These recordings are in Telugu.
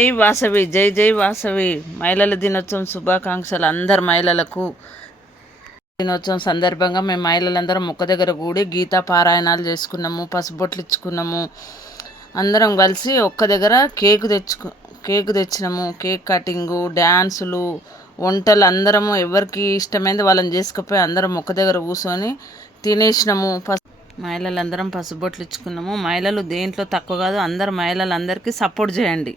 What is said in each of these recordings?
జై వాసవి, జై జై వాసవి. మహిళల దినోత్సవం శుభాకాంక్షలు అందరు మహిళలకు. దినోత్సవం సందర్భంగా మేము మహిళలందరం ఒక్క దగ్గర కూడి గీతా పారాయణాలు చేసుకున్నాము, పసుబొట్లు ఇచ్చుకున్నాము. అందరం కలిసి ఒక్క దగ్గర కేకు తెచ్చినాము. కేక్ కటింగు, డ్యాన్సులు, వంటలు అందరము ఎవరికి ఇష్టమైంది వాళ్ళని చేసుకుపోయి అందరం ఒక్క దగ్గర కూర్చొని తినేసినాము. మహిళలందరం పసుబొట్లు ఇచ్చుకున్నాము. మహిళలు దేంట్లో తక్కువ కాదు, అందరు మహిళలందరికీ సపోర్ట్ చేయండి.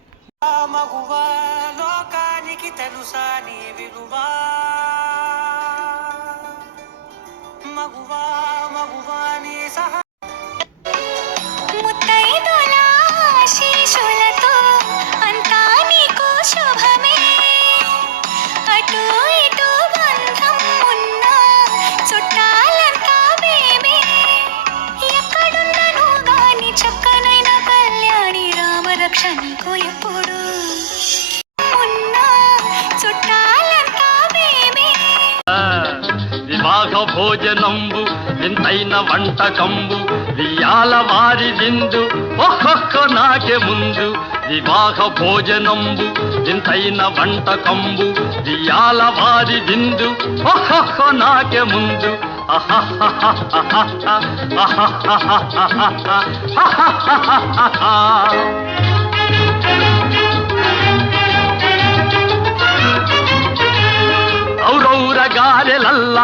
వివాహ భోజనంబు వింతైన వంటకంబు వియాల వారి విందు ఒక్కొక్క నాకే ముందు. వివాహ భోజనంబు వింతైన వంటకంబు వియాల వారి విందు ఒక్కొక్క నాకే ముందు. ఔరౌర గారెలల్ల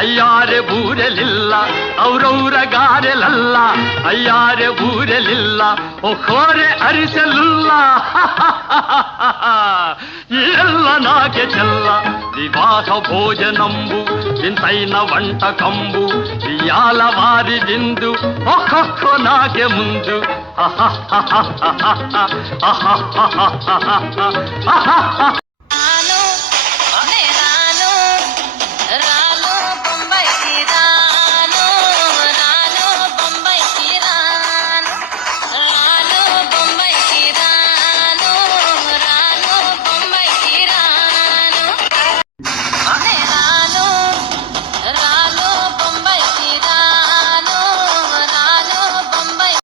అయ్యారె బూరెలిల్ల, ఔరౌర గారెలల్ల అయ్యారె బూరెలిల్ల, ఒక్కోరె అరిసెలుల్ల ಎಲ್ಲ ನಾಗೆ ಚೆಲ್ಲ. ವಿವಾಹ ಭೋಜನಂಬು ವಿಂತೈನ వంటకంబు వియాల వారి విందు ఒక్కొక్క నాకే ముందు.